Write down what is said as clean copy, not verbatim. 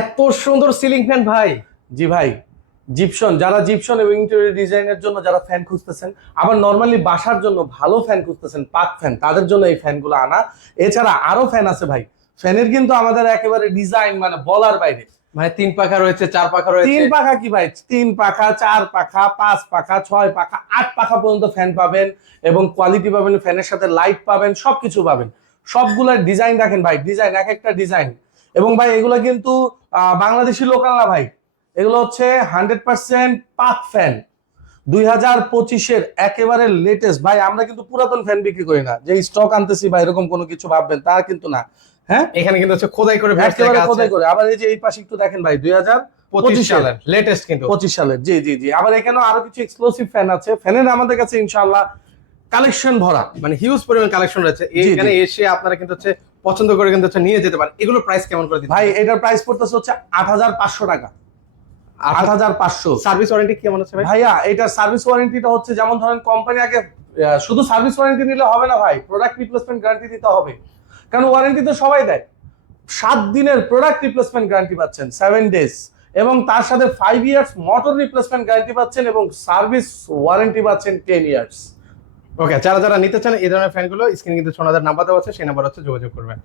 এত সুন্দর ceiling fan ভাই। জি ভাই, জিপসন, যারা জিপসন এবং ইন্টেরিয়র ডিজাইনের জন্য যারা ফ্যান খুঁজতেছেন, আবার নরমালি বাসার জন্য ভালো ফ্যান খুঁজতেছেন, পাক ফ্যান, তাদের জন্য এই ফ্যানগুলো আনা। এছাড়া আরো ফ্যান আছে ভাই। ফ্যানের কিন্তু আমাদের একেবারে ডিজাইন মানে বলার বাইরে। মানে 3 পাখা রয়েছে, 4 পাখা রয়েছে। 3 পাখা কি ভাই, 3 পাখা, 4 পাখা, 5 পাখা, 6 পাখা, 8 পাখা পর্যন্ত ফ্যান পাবেন। এবং কোয়ালিটি পাবেন, ফ্যানের সাথে লাইট পাবেন, সবকিছু পাবেন। সবগুলার ডিজাইন দেখেন ভাই, ডিজাইন এক একটা ডিজাইন। এবং ভাই এগুলো কিন্তু বাংলাদেশি লোকাল না ভাই, এগুলো হচ্ছে 100% পাক ফ্যান। 2025-এর একেবারে লেটেস্ট ভাই। আমরা কিন্তু পুরাতন ফ্যান বিক্রি করি না, যে স্টক আনতেছি বা এরকম কোনো কিছু ভাববেন তা কিন্তু না। হ্যাঁ, এখানে কিন্তু হচ্ছে খোদাই করে একেবারে খোদাই করে। আবার এই যে এই পাশে একটু দেখেন ভাই, 25 সালের লেটেস্ট কিন্তু 25 সালের। জি জি জি। আবার এখানেও আরো কিছু এক্সক্লুসিভ ফ্যান আছে। ফ্যানের আমাদের কাছে ইনশাআল্লাহ কালেকশন ভরা, মানে হিউজ পরিমাণ কালেকশন রয়েছে। এখানে এসে আপনারা কিন্তু হচ্ছে পছন্দ করে কিন্তু হচ্ছে নিয়ে যেতে পারেন। এগুলো প্রাইস কেমন করে দিচ্ছেন ভাই? এটার প্রাইস পড়তেছে হচ্ছে 8500 টাকা। 8500। সার্ভিস ওয়ারেন্টি কেমন আছে ভাই? ভাইয়া এটার সার্ভিস ওয়ারেন্টিটা হচ্ছে, যেমন ধরেন কোম্পানি আগে শুধু সার্ভিস ওয়ারেন্টি নিলে হবে না ভাই, প্রোডাক্ট রিপ্লেসমেন্ট গ্যারান্টি দিতে হবে। কারণ ওয়ারেন্টি তো সবাই দেয়। 7 দিনের প্রোডাক্ট রিপ্লেসমেন্ট গ্যারান্টি পাচ্ছেন, 7 ডেজ। এবং তার সাথে 5 ইয়ার্স মোটর রিপ্লেসমেন্ট গ্যারান্টি পাচ্ছেন, এবং সার্ভিস ওয়ারেন্টি পাচ্ছেন 10 ইয়ার্স। ওকে, যারা যারা নিতে চান এই ধরনের ফ্যানগুলো, স্ক্রিনে কিন্তু সোনাদার নাম্বার দেওয়া আছে, সেই নাম্বার হচ্ছে যোগাযোগ করবেন।